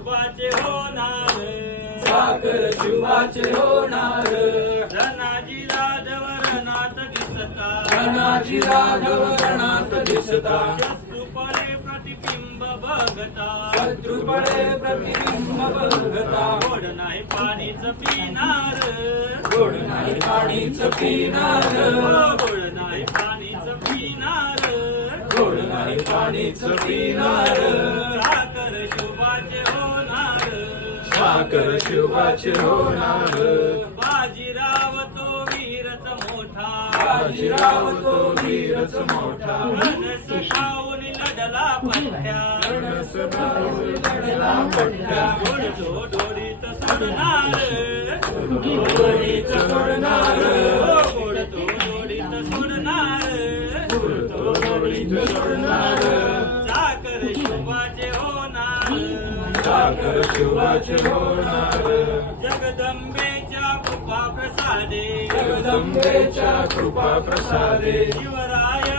शुभाचे होणार साखर शुभाचे होणार रणाजी राघव रणात दिसता रणाजी राघव रणात दिसता शत्रुपळे प्रतिबिंब बघता शत्रुपळे प्रतिबिंब बघता गोड नाही पाणीच पिणार गोड नाही पाणीच पिणार गोड नाही पाणीच पिणार गोड नाही पाणीच पिणार साखर शुभाचे होणार साखर शुभाचे होणार बाजीराव तो वीरच मोठा बाजीराव तो वीरच मोठा रणस खाऊन लढला पट्ट्या रणस धावून लढला पट्ट्या घोडतो डोळीत सोडणार डोळीत सोडणार घोडतो डोळीत सोडणार तो डोळीत सोडणार साखर शुभाचे होणार साखर शुभाचे होणार जगदंबेच्या कृपा प्रसादे जगदंबेच्या कृपा प्रसादे शिवराय